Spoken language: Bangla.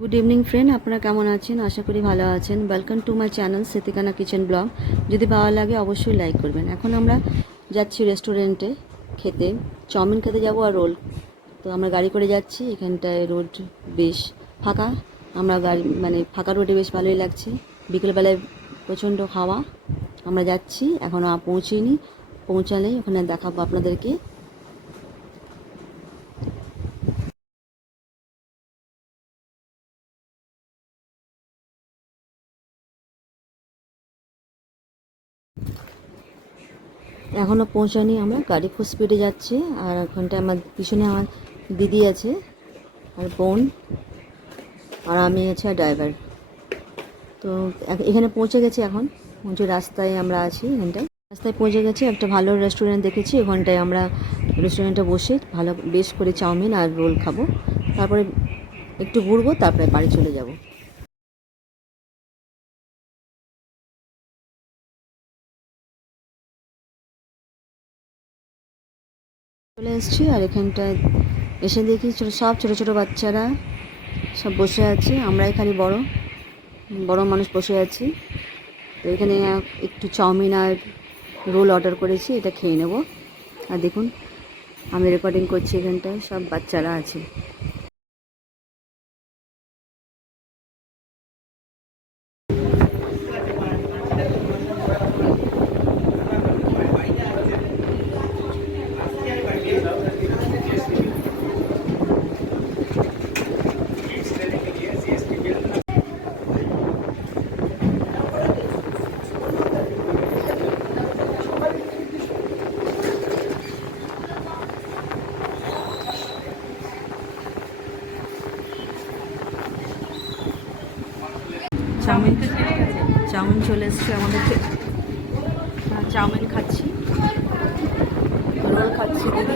গুড ইভিনিং ফ্রেন্ড, আপনারা কেমন আছেন? আশা করি ভালো আছেন। Welcome to my channel Sitikana kitchen blog. যদি ভালো লাগে অবশ্যই লাইক করবেন। এখন আমরা যাচ্ছি রেস্টুরেন্টে খেতে, চাউমিন খেতে যাব আর রোল। তো আমরা গাড়ি করে যাচ্ছি, এখানটায় রোড বেশ ফাঁকা। আমরা গাড়ি ফাঁকা রোডে বেশ ভালোই লাগছে। বিকেলবেলায় প্রচণ্ড হাওয়া। আমরা যাচ্ছি, এখনও পৌঁছিনি। পৌঁছালেই ওখানে দেখাবো আপনাদেরকে। এখনও পৌঁছানি, আমরা গাড়ি খুব স্পিডে যাচ্ছি। আর ওখানটায় আমার পিছনে আমার দিদি আছে আর বোন, আর আমি আছি আর ড্রাইভার। তো এখানে পৌঁছে গেছি, এখন পৌঁছে রাস্তায় আমরা আছি। এখানটায় রাস্তায় পৌঁছে গেছি, একটা ভালো রেস্টুরেন্ট দেখেছি। ওখানটায় আমরা রেস্টুরেন্টে বসে ভালো বেশ করে চাউমিন আর রোল খাবো, তারপরে একটু ঘুরবো, তারপরে বাড়ি চলে যাব। চলে এসেছি, আর এখানটায় এসে দেখি সব ছোটো ছোটো বাচ্চারা সব বসে আছে। আমরাই খালি বড় বড় মানুষ বসে আছি। তো এখানে একটু চাউমিন আর রোল অর্ডার করেছি, এটা খেয়ে নেব। আর দেখুন, আমি রেকর্ডিং করছি, এখানটায় সব বাচ্চারা আছে। চাউমিন চাউমিন চলে এসছে আমাদেরকে। চাউমিন খাচ্ছি, রোল খাচ্ছি, দিদি